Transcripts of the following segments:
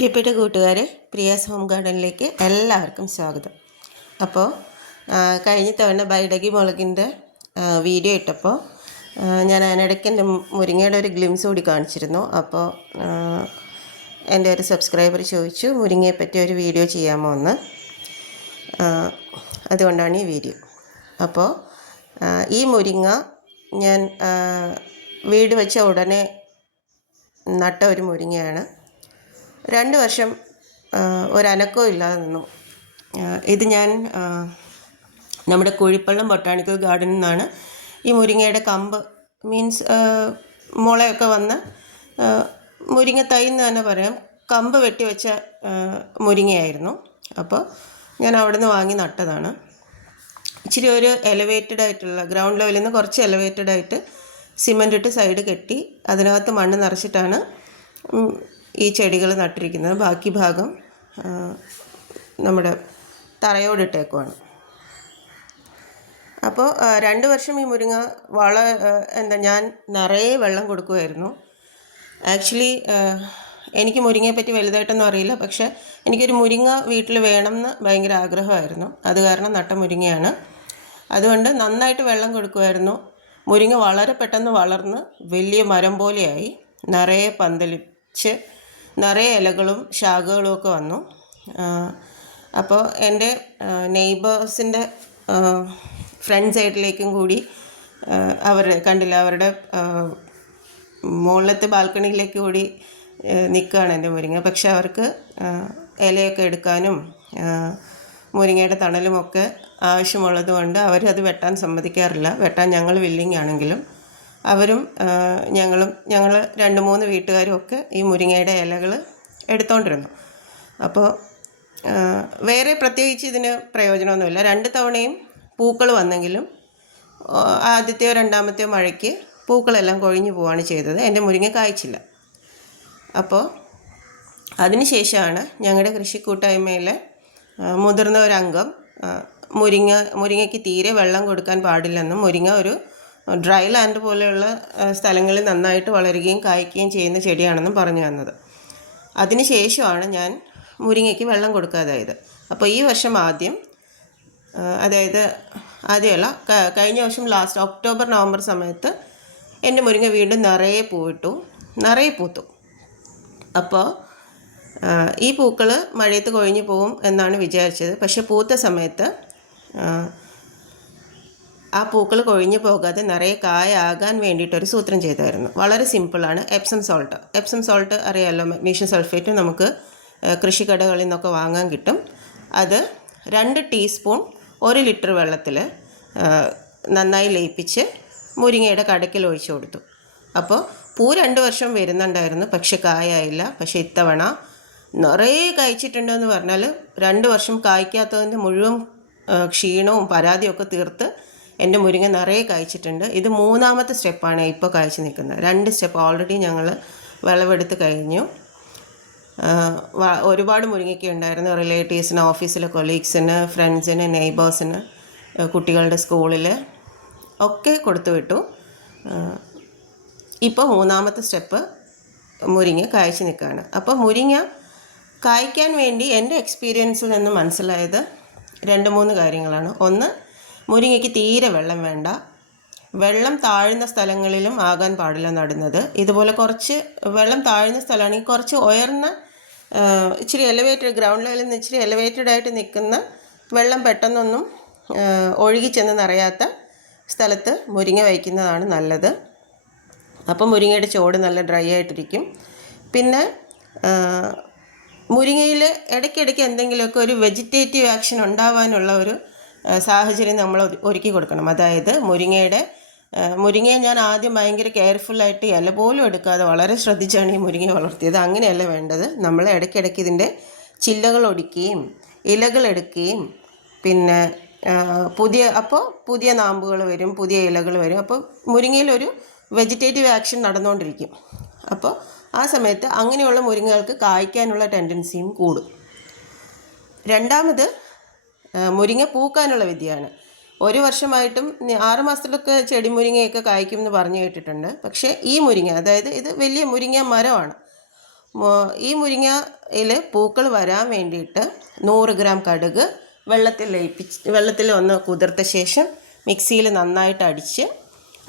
പ്രിയപ്പെട്ട കൂട്ടുകാരെ, പ്രിയാസ് ഹോം ഗാർഡനിലേക്ക് എല്ലാവർക്കും സ്വാഗതം. അപ്പോൾ കഴിഞ്ഞ തവണ ബൈഡഗി മുളകിൻ്റെ വീഡിയോ ഇട്ടപ്പോൾ ഞാൻ അതിനിടയ്ക്ക് എൻ്റെ മുരിങ്ങയുടെ ഒരു ഗ്ലിംസ് കൂടി കാണിച്ചിരുന്നു. അപ്പോൾ എൻ്റെ ഒരു സബ്സ്ക്രൈബർ ചോദിച്ചു മുരിങ്ങയെപ്പറ്റി ഒരു വീഡിയോ ചെയ്യാമോ എന്ന്. അതുകൊണ്ടാണ് ഈ വീഡിയോ. അപ്പോൾ ഈ മുരിങ്ങ ഞാൻ വീട് വെച്ച ഉടനെ നട്ട ഒരു മുരിങ്ങയാണ്. 2 വർഷം ഒരനക്കവും ഇല്ലാതെ നിന്നു. ഇത് ഞാൻ നമ്മുടെ കുഴിപ്പള്ളം ബൊട്ടാണിക്കൽ ഗാർഡനിൽ നിന്നാണ് ഈ മുരിങ്ങയുടെ കമ്പ് മീൻസ് മുളയൊക്കെ വന്ന് മുരിങ്ങ തൈ എന്ന് തന്നെ പറയാം, കമ്പ് വെട്ടി വെച്ച മുരിങ്ങയായിരുന്നു. അപ്പോൾ ഞാൻ അവിടെ നിന്ന് വാങ്ങി നട്ടതാണ്. ഇച്ചിരി ഒരു എലവേറ്റഡ് ആയിട്ടുള്ള ഗ്രൗണ്ട് ലെവലിൽ നിന്ന് കുറച്ച് എലവേറ്റഡ് ആയിട്ട് സിമൻ്റ് ഇട്ട് സൈഡ് കെട്ടി അതിനകത്ത് മണ്ണ് നിറച്ചിട്ടാണ് ഈ ചെടികൾ നട്ടിരിക്കുന്നത്. ബാക്കി ഭാഗം നമ്മുടെ തറയോടിട്ടേക്കുവാണ്. അപ്പോൾ 2 വർഷം ഈ മുരിങ്ങ ഞാൻ നിറയെ വെള്ളം കൊടുക്കുമായിരുന്നു. ആക്ച്വലി എനിക്ക് മുരിങ്ങയെപ്പറ്റി വലുതായിട്ടൊന്നും അറിയില്ല, പക്ഷേ എനിക്കൊരു മുരിങ്ങ വീട്ടിൽ വേണമെന്ന് ഭയങ്കര ആഗ്രഹമായിരുന്നു. അത് കാരണം നട്ട മുരിങ്ങയാണ്. അതുകൊണ്ട് നന്നായിട്ട് വെള്ളം കൊടുക്കുമായിരുന്നു. മുരിങ്ങ വളരെ പെട്ടെന്ന് വളർന്ന് വലിയ മരം പോലെയായി, നിറയെ പന്തലിച്ച് നിറയെ ഇലകളും ശാഖകളും ഒക്കെ വന്നു. അപ്പോൾ എൻ്റെ നെയ്ബേഴ്സിൻ്റെ ഫ്രണ്ട് സൈഡിലേക്കും കൂടി അവരുടെ മുകളിലത്തെ ബാൽക്കണിയിലേക്ക് കൂടി നിൽക്കുകയാണ് എൻ്റെ മുരിങ്ങ. പക്ഷെ അവർക്ക് ഇലയൊക്കെ എടുക്കാനും മുരിങ്ങയുടെ തണലുമൊക്കെ ആവശ്യമുള്ളത് കൊണ്ട് അവരത് വെട്ടാൻ സമ്മതിക്കാറില്ല. വെട്ടാൻ ഞങ്ങൾ വില്ലിങ് ആണെങ്കിലും അവരും ഞങ്ങൾ 2-3 വീട്ടുകാരും ഒക്കെ ഈ മുരിങ്ങയുടെ ഇലകൾ എടുത്തുകൊണ്ടിരുന്നു. അപ്പോൾ വേറെ പ്രത്യേകിച്ച് ഇതിന് പ്രയോജനമൊന്നുമില്ല. 2 തവണയും പൂക്കൾ വന്നെങ്കിലും ആദ്യത്തെയോ 2ാമത്തെയോ മഴയ്ക്ക് പൂക്കളെല്ലാം കൊഴിഞ്ഞു പോവുകയാണ് ചെയ്തത്. എൻ്റെ മുരിങ്ങ കായ്ച്ചില്ല. അപ്പോൾ അതിനുശേഷമാണ് ഞങ്ങളുടെ കൃഷിക്കൂട്ടായ്മയിലെ മുതിർന്ന ഒരംഗം മുരിങ്ങയ്ക്ക് തീരെ വെള്ളം കൊടുക്കാൻ പാടില്ലെന്നും മുരിങ്ങ ഒരു ഡ്രൈ ലാൻഡ് പോലെയുള്ള സ്ഥലങ്ങളിൽ നന്നായിട്ട് വളരുകയും കായ്ക്കുകയും ചെയ്യുന്ന ചെടിയാണെന്നും പറഞ്ഞു വന്നത്. അതിനുശേഷമാണ് ഞാൻ മുരിങ്ങയ്ക്ക് വെള്ളം കൊടുക്കാതായത്. അപ്പോൾ ഈ വർഷം കഴിഞ്ഞ വർഷം ലാസ്റ്റ് ഒക്ടോബർ നവംബർ സമയത്ത് എൻ്റെ മുരിങ്ങ വീണ്ടും നിറയെ പൂത്തു. അപ്പോൾ ഈ പൂക്കൾ മഴയത്ത് കൊഴിഞ്ഞു പോകും എന്നാണ് വിചാരിച്ചത്. പക്ഷെ പൂത്ത സമയത്ത് ആ പൂക്കൾ കൊഴിഞ്ഞു പോകാതെ നിറയെ കായാകാൻ വേണ്ടിയിട്ടൊരു സൂത്രം ചെയ്തായിരുന്നു. വളരെ സിമ്പിളാണ്. എപ്സം സോൾട്ട് അറിയാമല്ലോ, മഗ്നീഷ്യം സൾഫേറ്റ് നമുക്ക് കൃഷിക്കടകളിൽ നിന്നൊക്കെ വാങ്ങാൻ കിട്ടും. അത് 2 ടീസ്പൂൺ 1 ലിറ്റർ വെള്ളത്തിൽ നന്നായി ലയിപ്പിച്ച് മുരിങ്ങയുടെ കടയ്ക്കൽ ഒഴിച്ചു കൊടുത്തു. അപ്പോൾ പൂ 2 വർഷം വരുന്നുണ്ടായിരുന്നു, പക്ഷെ കായായില്ല. പക്ഷെ ഇത്തവണ നിറയെ കായ്ച്ചിട്ടുണ്ടെന്ന് പറഞ്ഞാൽ 2 വർഷം കായ്ക്കാത്തതിൻ്റെ മുഴുവൻ ക്ഷീണവും പരാതിയൊക്കെ തീർത്ത് എൻ്റെ മുരിങ്ങ നിറയെ കായ്ച്ചിട്ടുണ്ട്. ഇത് 3ാമത്തെ സ്റ്റെപ്പാണ് ഇപ്പോൾ കായ്ച്ചു നിൽക്കുന്നത്. 2 സ്റ്റെപ്പ് ഓൾറെഡി ഞങ്ങൾ വിളവെടുത്ത് കഴിഞ്ഞു. ഒരുപാട് മുരിങ്ങയ്ക്ക ഉണ്ടായിരുന്നു. റിലേറ്റീവ്സിന്, ഓഫീസിലെ കൊളീഗ്സിന്, ഫ്രണ്ട്സിന്, നെയ്ബേഴ്സിന്, കുട്ടികളുടെ സ്കൂളിൽ ഒക്കെ കൊടുത്തു വിട്ടു. ഇപ്പോൾ 3ാമത്തെ സ്റ്റെപ്പ് മുരിങ്ങ കായ്ച്ചു നിൽക്കുകയാണ്. അപ്പോൾ മുരിങ്ങ കായ്ക്കാൻ വേണ്ടി എൻ്റെ എക്സ്പീരിയൻസിൽ നിന്ന് മനസ്സിലായത് 2-3 കാര്യങ്ങളാണ്. ഒന്ന്, മുരിങ്ങയ്ക്ക് തീരെ വെള്ളം വേണ്ട. വെള്ളം താഴ്ന്ന സ്ഥലങ്ങളിലും ആകാൻ പാടില്ല നടുന്നത്. ഇതുപോലെ കുറച്ച് വെള്ളം താഴ്ന്ന സ്ഥലമാണെങ്കിൽ കുറച്ച് ഉയർന്ന ഇച്ചിരി എലവേറ്റഡ്, ഗ്രൗണ്ട് ലെവലിൽ നിന്ന് ഇച്ചിരി എലവേറ്റഡ് ആയിട്ട് നിൽക്കുന്ന, വെള്ളം പെട്ടെന്നൊന്നും ഒഴുകിച്ചെന്ന് നിറയാത്ത സ്ഥലത്ത് മുരിങ്ങ വയ്ക്കുന്നതാണ് നല്ലത്. അപ്പോൾ മുരിങ്ങയുടെ ചോട് നല്ല ഡ്രൈ ആയിട്ടിരിക്കും. പിന്നെ മുരിങ്ങയിൽ ഇടയ്ക്കിടയ്ക്ക് എന്തെങ്കിലുമൊക്കെ ഒരു വെജിറ്റേറ്റീവ് ആക്ഷൻ ഉണ്ടാവാനുള്ള ഒരു സാഹചര്യം നമ്മൾ ഒരുക്കി കൊടുക്കണം. അതായത് മുരിങ്ങയെ ഞാൻ ആദ്യം ഭയങ്കര കെയർഫുള്ളായിട്ട് ഇല പോലും എടുക്കാതെ വളരെ ശ്രദ്ധിച്ചാണ് ഈ മുരിങ്ങ വളർത്തിയത്. അങ്ങനെയല്ല വേണ്ടത്. നമ്മൾ ഇടയ്ക്കിടയ്ക്ക് ഇതിൻ്റെ ചില്ലകൾ ഒടിക്കുകയും ഇലകൾ എടുക്കുകയും പിന്നെ പുതിയ നാമ്പുകൾ വരും, പുതിയ ഇലകൾ വരും. അപ്പോൾ മുരിങ്ങയിലൊരു വെജിറ്റേറ്റീവ് ആക്ഷൻ നടന്നുകൊണ്ടിരിക്കും. അപ്പോൾ ആ സമയത്ത് അങ്ങനെയുള്ള മുരിങ്ങകൾക്ക് കായ്ക്കാനുള്ള ടെൻഡൻസിയും കൂടും. 2ാമത്, മുരിങ്ങ പൂക്കാനുള്ള വിദ്യയാണ്. 1 വർഷമായിട്ടും 6 മാസത്തിലൊക്കെ ചെടി മുരിങ്ങയൊക്കെ കായ്ക്കും എന്ന് പറഞ്ഞു കേട്ടിട്ടുണ്ട്. പക്ഷേ ഈ മുരിങ്ങ, അതായത് ഇത് വലിയ മുരിങ്ങ മരമാണ്, ഈ മുരിങ്ങയിൽ പൂക്കൾ വരാൻ വേണ്ടിയിട്ട് 100 ഗ്രാം കടുക് വെള്ളത്തിൽ ഒന്ന് കുതിർത്ത ശേഷം മിക്സിയിൽ നന്നായിട്ട് അടിച്ച്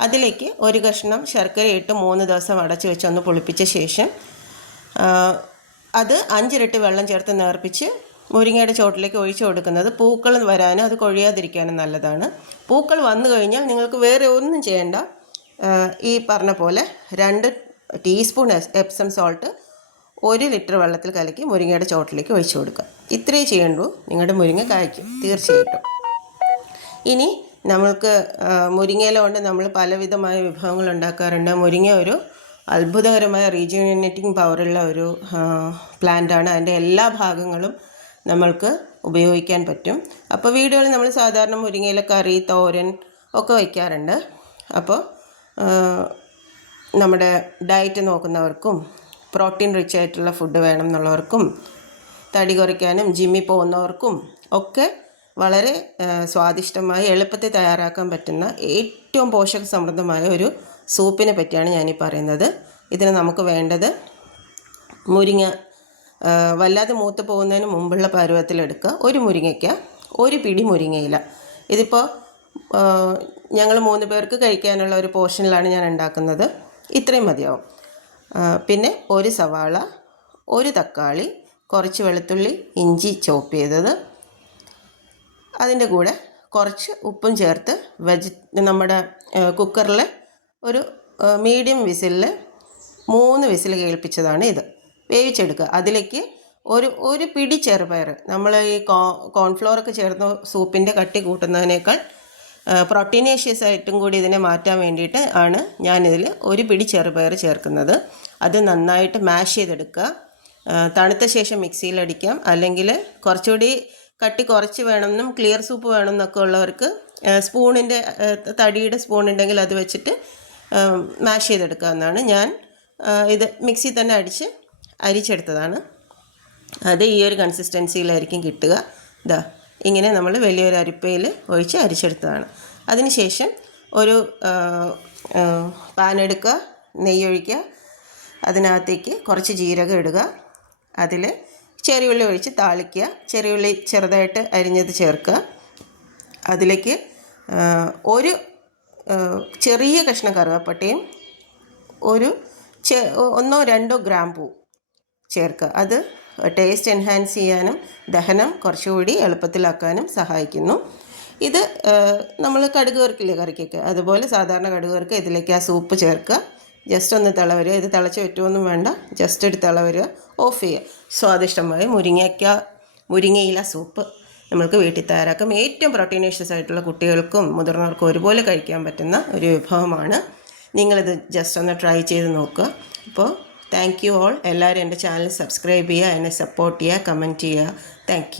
അതിലേക്ക് ഒരു കഷ്ണം ശർക്കര ഇട്ട് 3 ദിവസം അടച്ചു വെച്ച് ഒന്ന് പുളിപ്പിച്ച ശേഷം അത് 5 ഇരട്ടി വെള്ളം ചേർത്ത് നേർപ്പിച്ച് മുരിങ്ങയുടെ ചോട്ടിലേക്ക് ഒഴിച്ചു കൊടുക്കുന്നത് പൂക്കൾ വരാനും അത് കൊഴിയാതിരിക്കാനും നല്ലതാണ്. പൂക്കൾ വന്നു കഴിഞ്ഞാൽ നിങ്ങൾക്ക് വേറെ ഒന്നും ചെയ്യേണ്ട. ഈ പറഞ്ഞ പോലെ 2 ടീസ്പൂൺ എപ്സം സോൾട്ട് 1 ലിറ്റർ വെള്ളത്തിൽ കലക്കി മുരിങ്ങയുടെ ചോട്ടിലേക്ക് ഒഴിച്ചു കൊടുക്കുക. ഇത്രയേ ചെയ്യണ്ടൂ, നിങ്ങളുടെ മുരിങ്ങ കായ്ക്കും തീർച്ചയായിട്ടും. ഇനി നമ്മൾക്ക് മുരിങ്ങയില കൊണ്ട് നമ്മൾ പലവിധമായ വിഭവങ്ങൾ ഉണ്ടാക്കാറുണ്ട്. മുരിങ്ങ ഒരു അത്ഭുതകരമായ റീജനറേറ്റിംഗ് പവറുള്ള ഒരു പ്ലാന്റാണ്. അതിൻ്റെ എല്ലാ ഭാഗങ്ങളും നമ്മൾക്ക് ഉപയോഗിക്കാൻ പറ്റും. അപ്പോൾ വീടുകളിൽ നമ്മൾ സാധാരണ മുരിങ്ങയില കറി, തോരൻ ഒക്കെ വയ്ക്കാറുണ്ട്. അപ്പോൾ നമ്മുടെ ഡയറ്റ് നോക്കുന്നവർക്കും പ്രോട്ടീൻ റിച്ച് ആയിട്ടുള്ള ഫുഡ് വേണം എന്നുള്ളവർക്കും തടി കുറയ്ക്കാനും ജിമ്മിൽ പോകുന്നവർക്കും ഒക്കെ വളരെ സ്വാദിഷ്ടമായി എളുപ്പത്തിൽ തയ്യാറാക്കാൻ പറ്റുന്ന ഏറ്റവും പോഷക സമൃദ്ധമായ ഒരു സൂപ്പിനെ പറ്റിയാണ് ഞാനീ പറയുന്നത്. ഇതിന് നമുക്ക് വേണ്ടത് മുരിങ്ങ വല്ലാതെ മൂത്ത് പോകുന്നതിന് മുമ്പുള്ള പരുവത്തിലെടുക്കുക. 1 മുരിങ്ങയ്ക്ക, 1 പിടി മുരിങ്ങയില. ഇതിപ്പോൾ ഞങ്ങൾ 3 പേർക്ക് കഴിക്കാനുള്ള ഒരു പോർഷനിലാണ് ഞാൻ ഉണ്ടാക്കുന്നത്. ഇത്രയും മതിയാവും. പിന്നെ 1 സവാള, 1 തക്കാളി, കുറച്ച് വെളുത്തുള്ളി, ഇഞ്ചി ചോപ്പ് ചെയ്തത്, അതിൻ്റെ കൂടെ കുറച്ച് ഉപ്പും ചേർത്ത് നമ്മുടെ കുക്കറിൽ ഒരു മീഡിയം വിസിലിൽ 3 വിസിൽ കേൾപ്പിച്ചതാണ് ഇത്. വേവിച്ചെടുക്കുക. അതിലേക്ക് ഒരു പിടി ചെറുപയർ, നമ്മൾ ഈ കോൺഫ്ലോറൊക്കെ ചേർന്ന് സൂപ്പിൻ്റെ കട്ടി കൂട്ടുന്നതിനേക്കാൾ പ്രോട്ടീനേഷ്യസ് ആയിട്ടും കൂടി ഇതിനെ മാറ്റാൻ വേണ്ടിയിട്ട് ആണ് ഞാനിതിൽ 1 പിടി ചെറുപയർ ചേർക്കുന്നത്. അത് നന്നായിട്ട് മാഷ് ചെയ്തെടുക്കുക. തണുത്ത ശേഷം മിക്സിയിലടിക്കാം, അല്ലെങ്കിൽ കുറച്ചുകൂടി കട്ടി കുറച്ച് വേണമെന്നും ക്ലിയർ സൂപ്പ് വേണമെന്നൊക്കെ ഉള്ളവർക്ക് സ്പൂണിൻ്റെ തടിയുടെ സ്പൂൺ ഉണ്ടെങ്കിൽ അത് വെച്ചിട്ട് മാഷ് ചെയ്തെടുക്കാവുന്നതാണ്. ഞാൻ ഇത് മിക്സി തന്നെ അരിച്ചെടുത്തതാണ്. അത് ഈ ഒരു കൺസിസ്റ്റൻസിയിലായിരിക്കും കിട്ടുക. ഇതാ ഇങ്ങനെ നമ്മൾ വലിയൊരു അരിപ്പയിൽ ഒഴിച്ച് അരിച്ചെടുത്തതാണ്. അതിനുശേഷം ഒരു പാൻ എടുക്കുക, നെയ്യൊഴിക്കുക, അതിനകത്തേക്ക് കുറച്ച് ജീരകം ഇടുക, അതിൽ ചെറിയുള്ളി ഒഴിച്ച് താളിക്കുക. ചെറിയുള്ളി ചെറുതായിട്ട് അരിഞ്ഞത് ചേർക്കുക. അതിലേക്ക് ഒരു ചെറിയ കഷ്ണം കറുവപ്പട്ടയും 1-2 ഗ്രാമ്പൂ ചേർക്കുക. അത് ടേസ്റ്റ് എൻഹാൻസ് ചെയ്യാനും ദഹനം കുറച്ചുകൂടി എളുപ്പത്തിലാക്കാനും സഹായിക്കുന്നു. ഇത് നമ്മൾ കടുക് വറുക്കില്ലേ കറിക്കൊക്കെ, അതുപോലെ സാധാരണ കടുക് വറുക്കുക. ഇതിലേക്ക് ആ സൂപ്പ് ചേർക്കുക. ജസ്റ്റ് ഒന്ന് തിള വരിക. ഇത് തിളച്ച് പറ്റുമൊന്നും വേണ്ട, ജസ്റ്റ് ഒരു തിള വരിക, ഓഫ് ചെയ്യുക. സ്വാദിഷ്ടമായ മുരിങ്ങയില സൂപ്പ് നമ്മൾക്ക് വീട്ടിൽ തയ്യാറാക്കാം. ഏറ്റവും പ്രോട്ടീനേഷ്യസ് ആയിട്ടുള്ള കുട്ടികൾക്കും മുതിർന്നവർക്കും ഒരുപോലെ കഴിക്കാൻ പറ്റുന്ന ഒരു വിഭവമാണ്. നിങ്ങളിത് ജസ്റ്റ് ഒന്ന് ട്രൈ ചെയ്ത് നോക്കുക. അപ്പോൾ താങ്ക് യു ഓൾ. എല്ലാവരും എൻ്റെ ചാനൽ സബ്സ്ക്രൈബ് ചെയ്യുക, എന്നെ സപ്പോർട്ട് ചെയ്യുക, കമൻറ്റ് ചെയ്യുക. Thank you.